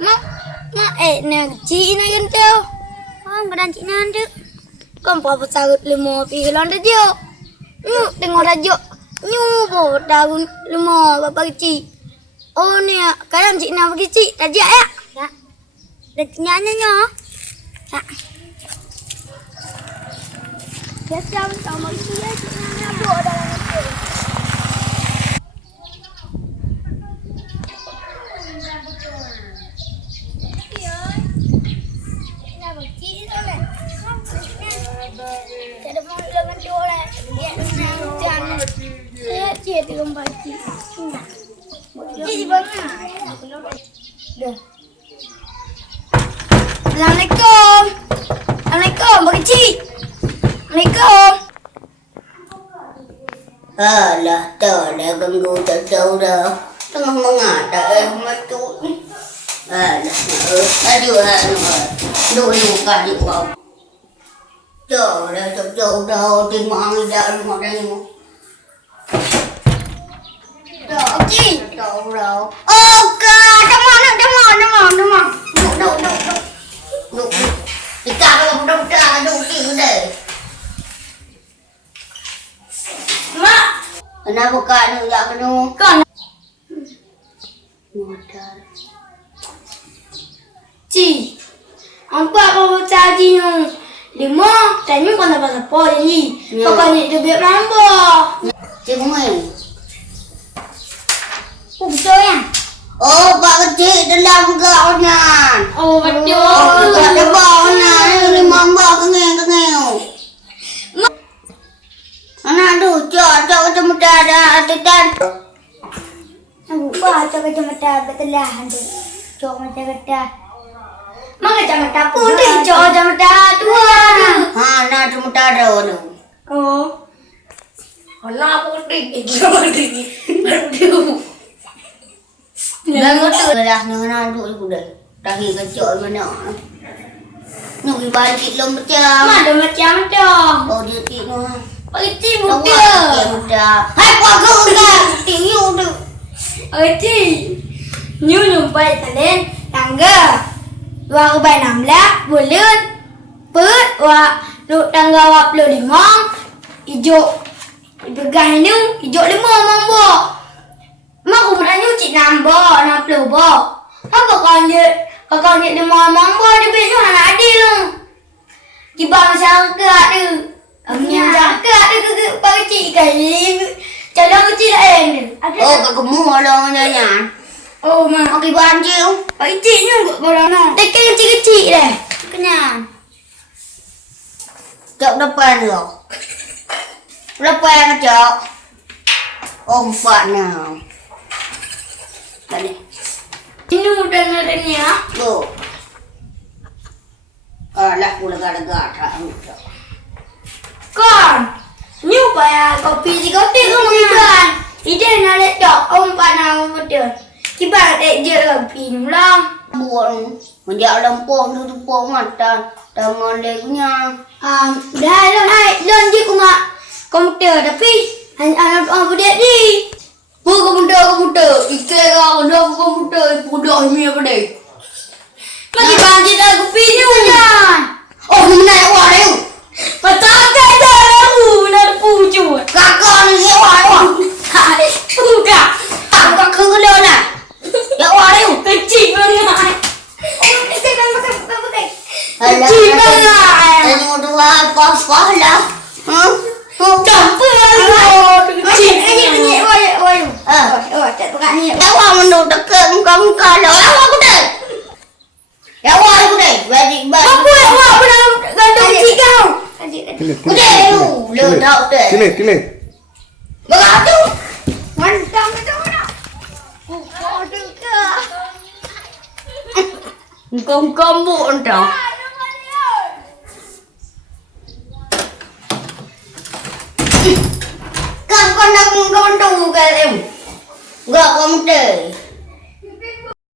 Nè chị này gần tiêu không có đàn chị nan chứ còn bỏ một sao limo vì lon đấy tiêu nyu tengok rajuk nyu bo daun limo bapak kecil oh nè cái đàn chị nào kecil rajuk ya ya dan nyanyi nyo ya dia jam sama dia chị nan bo dalam itu Ada mau lengan dole, dia jangan dia di lomba ini. Jadi bagaimana? Dah. Assalamualaikum. Assalamualaikum, Pak Kecil. Assalamualaikum. Alah, tak ada ganggu tak tahu dah. Tengah mengada matu. Alah, aduh, kali kau. Trời ơi, trời đâu thì mong ra mà đây mà. Trời chi, trời đâu. Ok, come on. Đâu. Đi cả đâu ra đâu chịu đây. Mak, Kenapa buka ni ya kenu? con. Modal. Chị, hôm qua con cha chị không? Đừng mơ, tránh những con là vào po đấy nhỉ? Con còn nhận được việc lắm bò. Chị mình. Cùng chơi à? Bà cái chị đã làm gạo nha. Vật Gạo vô. đã bò nha, đi mong bò cái nghèo. Nó đủ cho một trà ra tới tan. Aku buka cho kacamata betelahan tu. Cho kacamata. Mak kacamata pun deh, cho kacamata dua. Nah cuma taruh tu. Oh. Alah pun deh, Dah tu dah nak duduk tu dah. Dah hingga kacau mana. Nak balik lom macam. Ada macam tu. Oh dia tengok. Iti Tahu muda. muda. Hai keluarga enggak. Tinggi tu. Iti. Như nyumpai talen tangga. Wa ubay namla bulan. Put wa lu tangga wa lu limong. Ijo. Ibegah ni ijo limong mambo. Mak umrahnya cik nambah, nak pelu bo. Apa kalau dia limong mambo dia beli anak adil lu. Kibang masyarakat tu. Kami cakap dia bagi cik kali. Jalan kecil lain dia. Oh kat gemuk lah nyanyi. Oh, mak. Okey banjir. Bagi ciknya kot bola nak. Tekan kecil-kecil dah. Kenyang. Cok depan tu. Depan ke cok? Oh empat nah. Tadi. Ini udah ngerenya. Tu. Lah pula gara-gara tak. Con. Như vậy kopi thì có tiền không đi đoàn. Ý đây nó lại đọc ông bạn nào một đường. Thì bà để dựa ở phí đúng không? Buồn. Menjak lempung tu pun mata. Tangan legnya. Dah lên je kuma. Komputer tapi anak orang budak ni. Komputer. Ike kau dah komputer. Budak ni apa deh? Lagi banjir dah kopi ni kan. Oh ni mana awak ni? Patakai dah nak pujuk. Kakak ni awak. Bukan. Kakak kena nak. Ya awak ni. Kecil banget. Betul. Alah. Kecil banget. Tengok dua apa lah. Campur lah. Kecil. Ini. Oi. Tak bukan ni. Awak menurut dekat muka lah. Awak aku dah. Ya awak aku dah. Balik. Apa awak pernah gandung cik kau? Udah lu. Lu tahu dah. Kile. Beratu. Mantap betul. Kau dekat. Kong bu entah. Kan kau nak kau tu ke em? Enggak komputer.